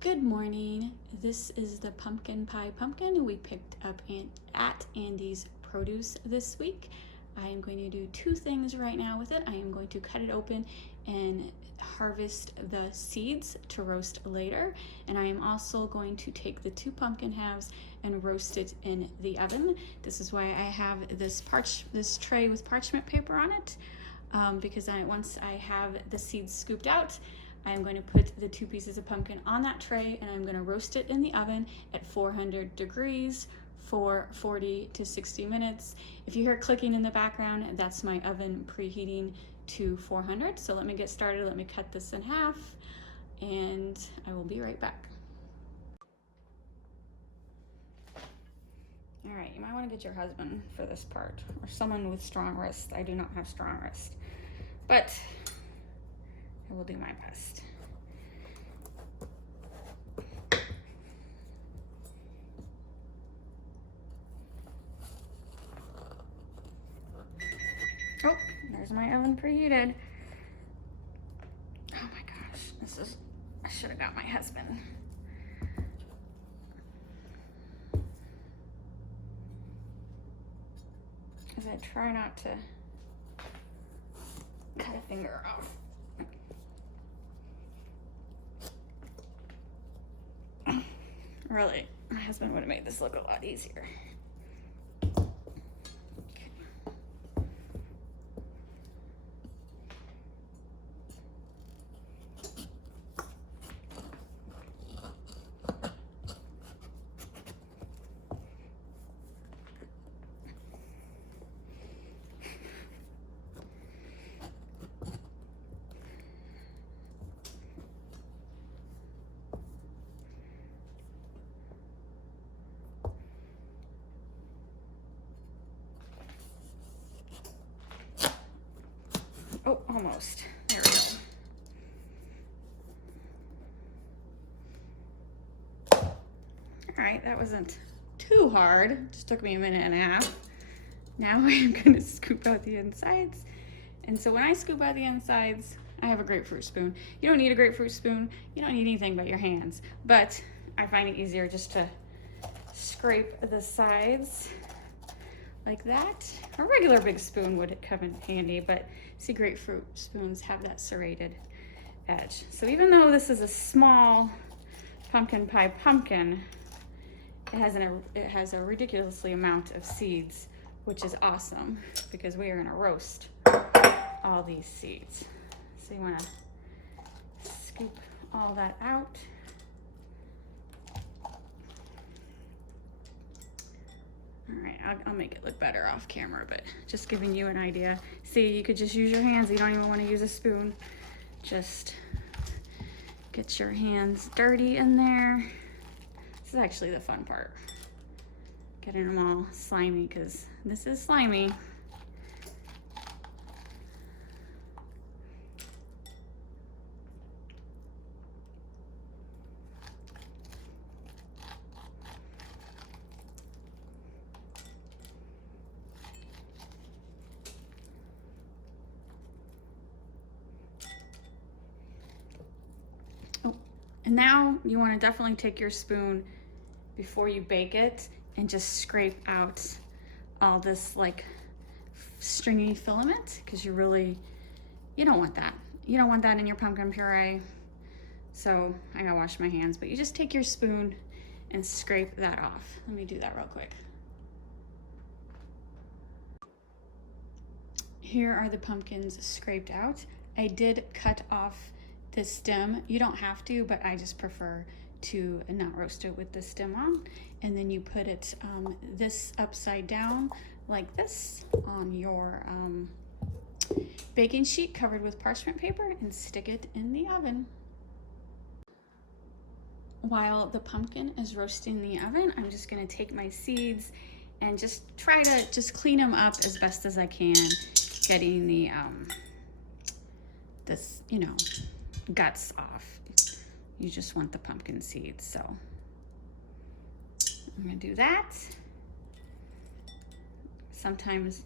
Good morning. This is the pumpkin pie pumpkin we picked up at Andy's Produce this week. I am going to do two things right now with it. I am going to cut it open and harvest the seeds to roast later. And I am also going to take the two pumpkin halves and roast it in the oven. This is why I have this tray with parchment paper on it, because once I have the seeds scooped out, I'm going to put the two pieces of pumpkin on that tray and I'm going to roast it in the oven at 400 degrees for 40 to 60 minutes. If you hear clicking in the background, that's my oven preheating to 400. So let me get started. Let me cut this in half and I will be right back. All right, you might want to get your husband for this part, or someone with strong wrists. I do not have strong wrists, but I will do my best. Oh, there's my oven preheated. Oh my gosh, I should have got my husband. Because I try not to cut a finger off. Really, my husband would have made this look a lot easier. Okay. Oh, almost. There we go. All right, that wasn't too hard. Just took me a minute and a half. Now I'm gonna scoop out the insides. And so when I scoop out the insides, I have a grapefruit spoon. You don't need a grapefruit spoon. You don't need anything but your hands. But I find it easier just to scrape the sides like that. A regular big spoon would come in handy, but see, grapefruit spoons have that serrated edge. So even though this is a small pumpkin pie pumpkin, it has a ridiculously amount of seeds, which is awesome because we are gonna roast all these seeds. So you wanna scoop all that out. All right, I'll make it look better off camera, but just giving you an idea. See, you could just use your hands. You don't even want to use a spoon. Just get your hands dirty in there. This is actually the fun part. Getting them all slimy, because this is slimy. And now you want to definitely take your spoon before you bake it and just scrape out all this like stringy filament, because you don't want that. You don't want that in your pumpkin puree. So I gotta wash my hands, but you just take your spoon and scrape that off. Let me do that real quick. Here are the pumpkins scraped out. I did cut off the stem. You don't have to, but I just prefer to not roast it with the stem on. And then you put it this upside down like this on your baking sheet covered with parchment paper and stick it in the oven. While the pumpkin is roasting in the oven, I'm just gonna take my seeds and just try to just clean them up as best as I can, getting the guts off. You just want the pumpkin seeds, so I'm gonna do that. Sometimes,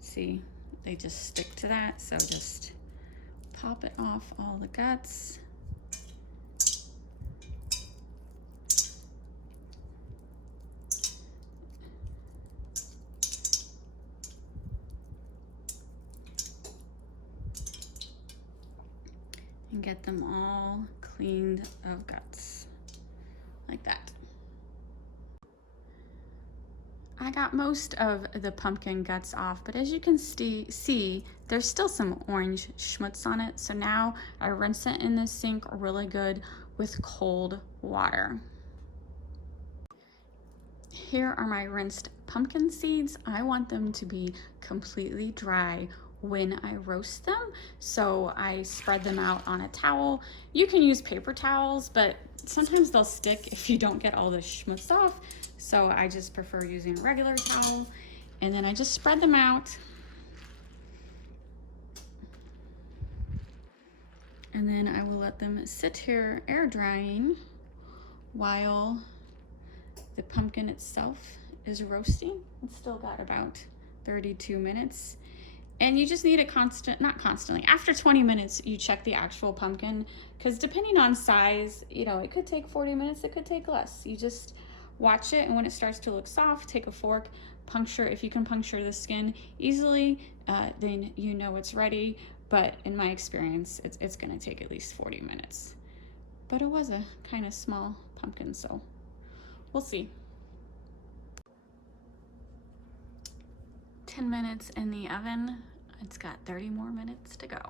see, they just stick to that, so just pop it off all the guts. and get them all cleaned of guts, like that. I got most of the pumpkin guts off, but as you can see, there's still some orange schmutz on it. So now I rinse it in the sink really good with cold water. Here are my rinsed pumpkin seeds. I want them to be completely dry when I roast them. So I spread them out on a towel. You can use paper towels, but sometimes they'll stick if you don't get all the schmutz off. So I just prefer using a regular towel. And then I just spread them out. And then I will let them sit here air drying while the pumpkin itself is roasting. It's still got about 32 minutes. And you just need it not constantly. After 20 minutes, you check the actual pumpkin, because depending on size, you know, it could take 40 minutes, it could take less. You just watch it, and when it starts to look soft, take a fork, puncture. If you can puncture the skin easily, then you know it's ready. But in my experience, it's gonna take at least 40 minutes. But it was a kind of small pumpkin, so we'll see. 10 minutes in the oven. It's got 30 more minutes to go.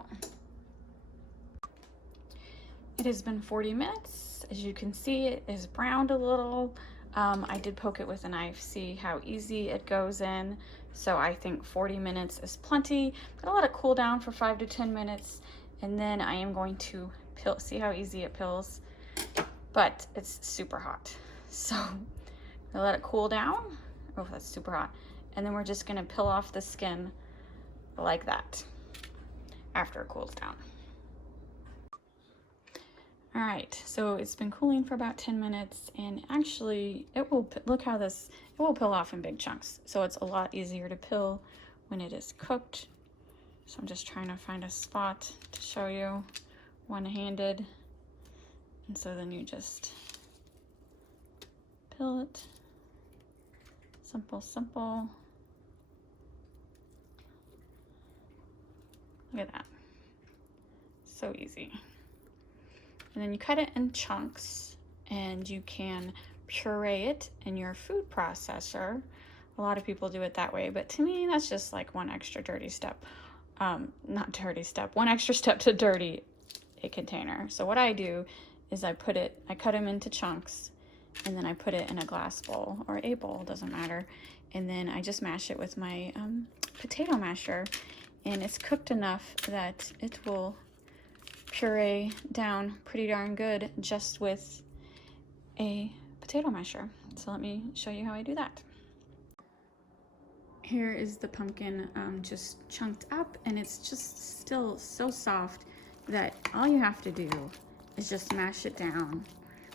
It has been 40 minutes. As you can see, it is browned a little. I did poke it with a knife, see how easy it goes in. So I think 40 minutes is plenty. I'm gonna let it cool down for 5 to 10 minutes, and then I am going to see how easy it pills. But it's super hot. So I let it cool down. Oh, that's super hot. And then we're just gonna peel off the skin like that after it cools down. All right, so it's been cooling for about 10 minutes, and actually it will, look how it will peel off in big chunks. So it's a lot easier to peel when it is cooked. So I'm just trying to find a spot to show you one-handed. And so then you just peel it. Simple, simple. Look at that. So easy. And then you cut it in chunks, and you can puree it in your food processor. A lot of people do it that way, but to me, that's just like one extra dirty step. Not dirty step, one extra step to dirty a container. So what I do is I cut them into chunks, and then I put it in a glass bowl or a bowl, doesn't matter. And then I just mash it with my potato masher, and it's cooked enough that it will puree down pretty darn good just with a potato masher. So let me show you how I do that. Here is the pumpkin just chunked up, and it's just still so soft that all you have to do is just mash it down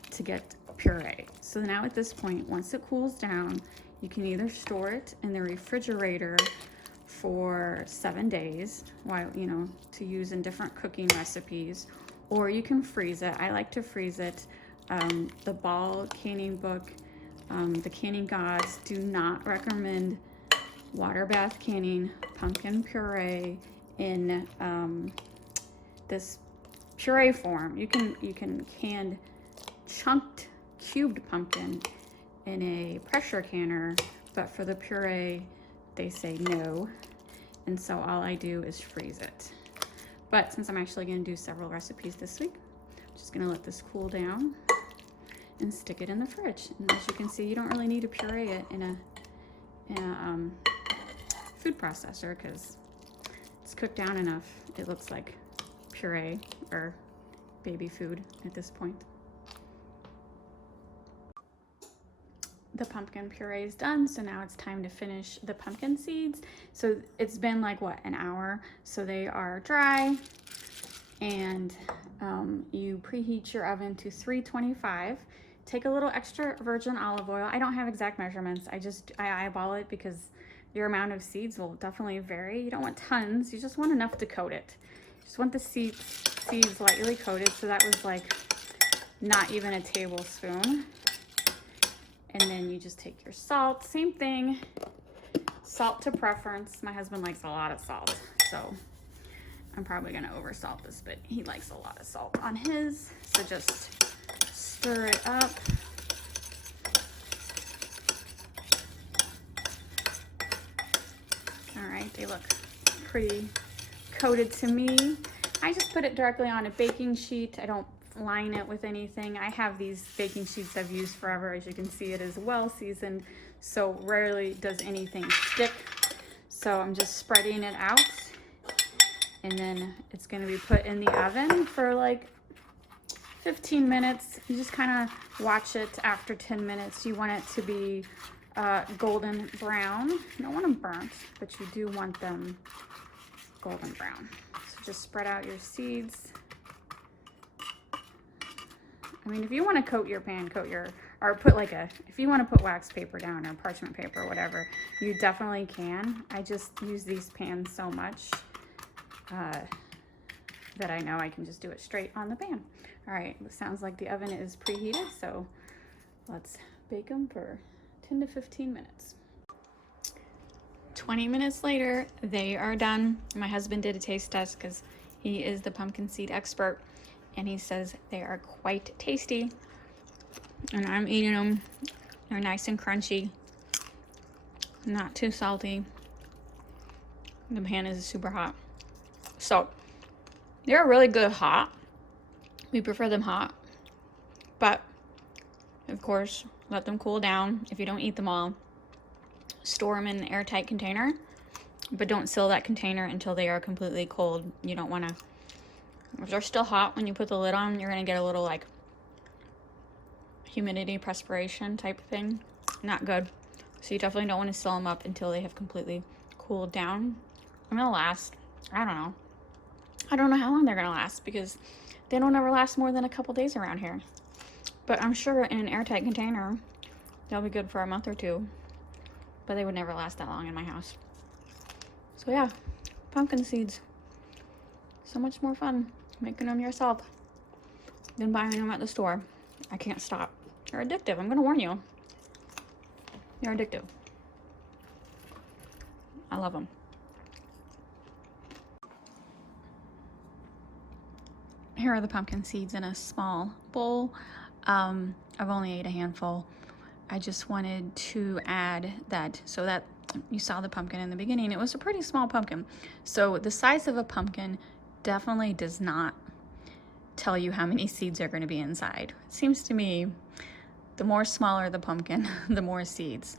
to get puree. So now at this point, once it cools down, you can either store it in the refrigerator for 7 days, while, you know, to use in different cooking recipes, or you can freeze it. I like to freeze it. The Ball canning book, the Canning Gods, do not recommend water bath canning pumpkin puree in this puree form. You can can chunked cubed pumpkin in a pressure canner, but for the puree they say no, and so all I do is freeze it. But since I'm actually going to do several recipes this week, I'm just going to let this cool down and stick it in the fridge. And as you can see, you don't really need to puree it in a food processor, because it's cooked down enough. It looks like puree or baby food at this point. The pumpkin puree is done, so now it's time to finish the pumpkin seeds. So it's been like, what, an hour? So they are dry, and you preheat your oven to 325. Take a little extra virgin olive oil. I don't have exact measurements. I eyeball it because your amount of seeds will definitely vary. You don't want tons, you just want enough to coat it. You just want the seeds lightly coated, so that was like not even a tablespoon. And then you just take your salt, same thing, salt to preference. My husband likes a lot of salt, so I'm probably gonna oversalt this, but he likes a lot of salt on his. So just stir it up. All right, they look pretty coated to me. I just put it directly on a baking sheet. I don't line it with anything. I have these baking sheets I've used forever. As you can see, it is well seasoned, so rarely does anything stick. So I'm just spreading it out, and then it's going to be put in the oven for like 15 minutes. You just kind of watch it after 10 minutes. You want it to be golden brown. You don't want them burnt, but you do want them golden brown. So just spread out your seeds. I mean, if you want to coat your pan, or put like if you want to put wax paper down or parchment paper or whatever, you definitely can. I just use these pans so much that I know I can just do it straight on the pan. All right, it sounds like the oven is preheated, so let's bake them for 10 to 15 minutes. 20 minutes later, they are done. My husband did a taste test because he is the pumpkin seed expert, and he says they are quite tasty. And I'm eating them. They're nice and crunchy, not too salty. The pan is super hot. So they're really good hot. We prefer them hot, but of course, let them cool down. If you don't eat them all, store them in an airtight container, but don't seal that container until they are completely cold. You don't want to, if they're still hot when you put the lid on, you're going to get a little like humidity perspiration type of thing. Not good. So you definitely don't want to seal them up until they have completely cooled down. I'm going to last, I don't know how long they're going to last, because they don't ever last more than a couple days around here. But I'm sure in an airtight container, they'll be good for a month or two. But they would never last that long in my house. So yeah, pumpkin seeds. So much more fun making them yourself than buying them at the store. I can't stop. They're addictive. I'm gonna warn you. They're addictive. I love them. Here are the pumpkin seeds in a small bowl. I've only ate a handful. I just wanted to add that, so that you saw the pumpkin in the beginning. It was a pretty small pumpkin. So the size of a pumpkin definitely does not tell you how many seeds are going to be inside. It seems to me the more smaller the pumpkin, the more seeds.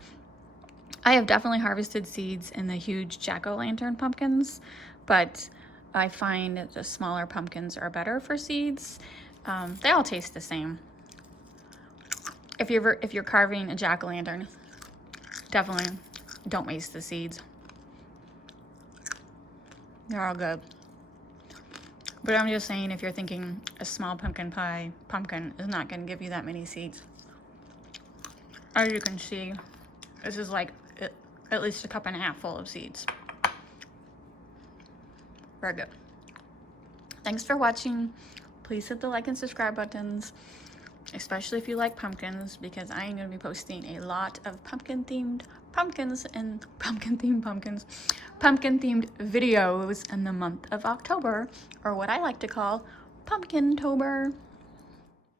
I have definitely harvested seeds in the huge jack-o'-lantern pumpkins, but I find that the smaller pumpkins are better for seeds. They all taste the same. If you're carving a jack-o'-lantern, definitely don't waste the seeds. They're all good. But I'm just saying, if you're thinking a small pumpkin pie pumpkin is not going to give you that many seeds. As you can see, this is like at least a cup and a half full of seeds. Very good. Thanks for watching. Please hit the like and subscribe buttons, especially if you like pumpkins, because I am going to be posting a lot of pumpkin-themed pumpkins and pumpkin-themed videos in the month of October, or what I like to call Pumpkintober.